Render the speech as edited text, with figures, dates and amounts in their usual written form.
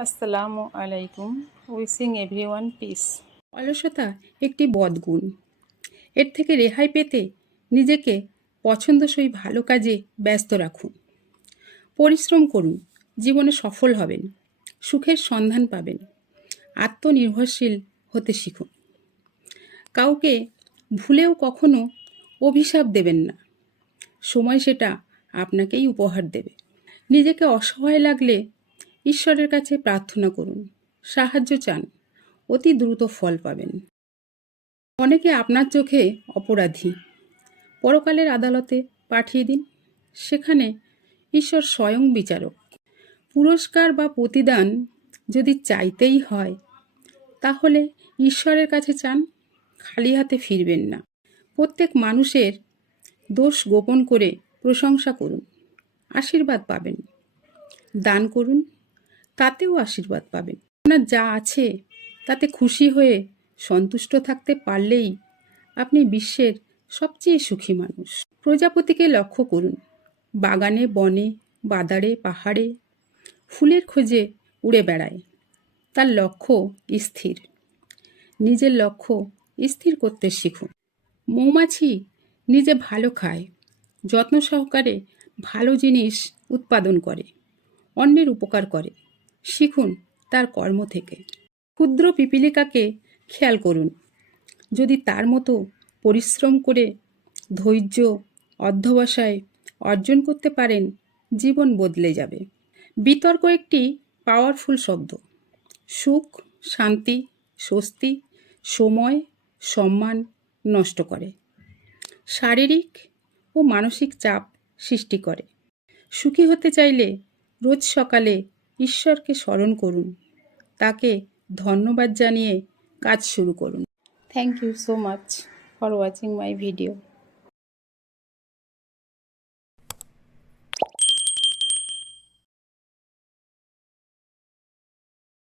আসসালামু আলাইকুম। Wishing everyone piece. অলসতা একটি বদগুণ। এর থেকে রেহাই পেতে নিজেকে পছন্দসই ভালো কাজে ব্যস্ত রাখুন। পরিশ্রম করুন, জীবনে সফল হবেন, সুখের সন্ধান পাবেন, আত্মনির্ভরশীল হতে শিখুন। কাউকে ভুলেও কখনো অভিশাপ দেবেন না, সময় সেটা আপনাকেই উপহার দেবে। নিজেকে অসহায় লাগলে ঈশ্বরের কাছে প্রার্থনা করুন, সাহায্য চান, অতি দ্রুত ফল পাবেন। অনেকে আপনার চোখে অপরাধী, পরকালের আদালতে পাঠিয়ে দিন, সেখানে ঈশ্বর স্বয়ং বিচারক। পুরস্কার বা প্রতিদান যদি চাইতেই হয় তাহলে ঈশ্বরের কাছে চান, খালি হাতে ফিরবেন না। প্রত্যেক মানুষের দোষ গোপন করে প্রশংসা করুন, আশীর্বাদ পাবেন। দান করুন, তাতেও আশীর্বাদ পাবেন। আপনার যা আছে তাতে খুশি হয়ে সন্তুষ্ট থাকতে পারলেই আপনি বিশ্বের সবচেয়ে সুখী মানুষ। প্রজাপতিকে লক্ষ্য করুন, বাগানে, বনে, বাদারে, পাহাড়ে ফুলের খোঁজে উড়ে বেড়ায়। তার লক্ষ্য স্থির। নিজের লক্ষ্য স্থির করতে শিখুন। মৌমাছি নিজে ভালো খায়, যত্ন সহকারে ভালো জিনিস উৎপাদন করে, অন্যের উপকার করে। শিখুন তার কর্ম থেকে। ক্ষুদ্র পিপীলিকাকে খেয়াল করুন, যদি তার মতো পরিশ্রম করে ধৈর্য অধ্যবসায় অর্জন করতে পারেন, জীবন বদলে যাবে। বিতর্ক একটি পাওয়ারফুল শব্দ। সুখ, শান্তি, স্বস্তি, সময়, সম্মান নষ্ট করে, শারীরিক ও মানসিক চাপ সৃষ্টি করে। সুখী হতে চাইলে রোজ সকালে ঈশ্বরকে স্মরণ করুন, তাকে ধন্যবাদ জানিয়ে কাজ শুরু করুন। Thank you so much for watching my video.